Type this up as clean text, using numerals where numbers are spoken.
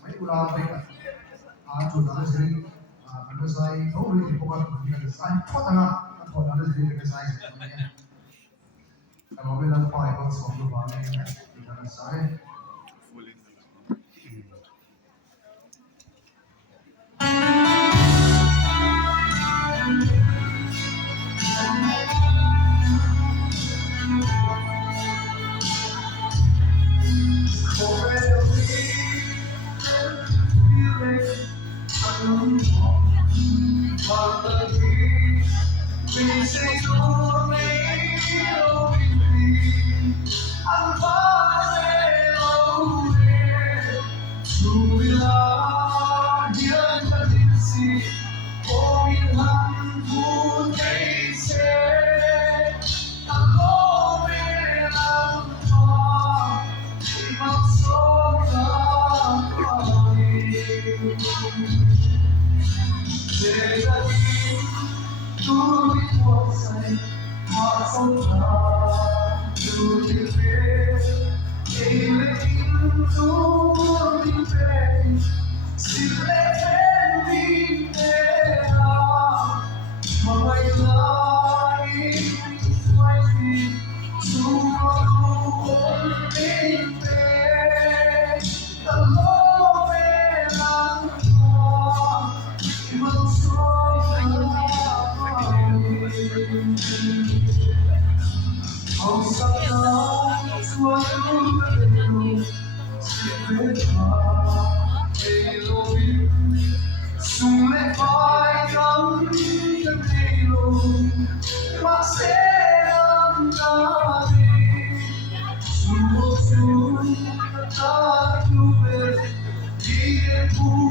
ไม่อุลาไปกันจุดนั้นสิมันก็ใส่เขาเรียกว่ามันก็ใส่ทอดนะทอดนั้นสิก็ใส่เนี่ยแต่ว่าเวลาไปก็สองตัวเนี่ยก็ใส่ We say to me, I'm falling away. To be loved, you're the sea. Oh, you want to taste it. I'm going out. I'm so sorry. There's a to be forced, hearts so proud to be fair. Everything to be fair, still let me there. My life is fighting to go in fair. The Lord will not even so. How sometimes what you do, secret heart, they love you. Soon they find out the halo. My Satan, soon the dark you will be a fool.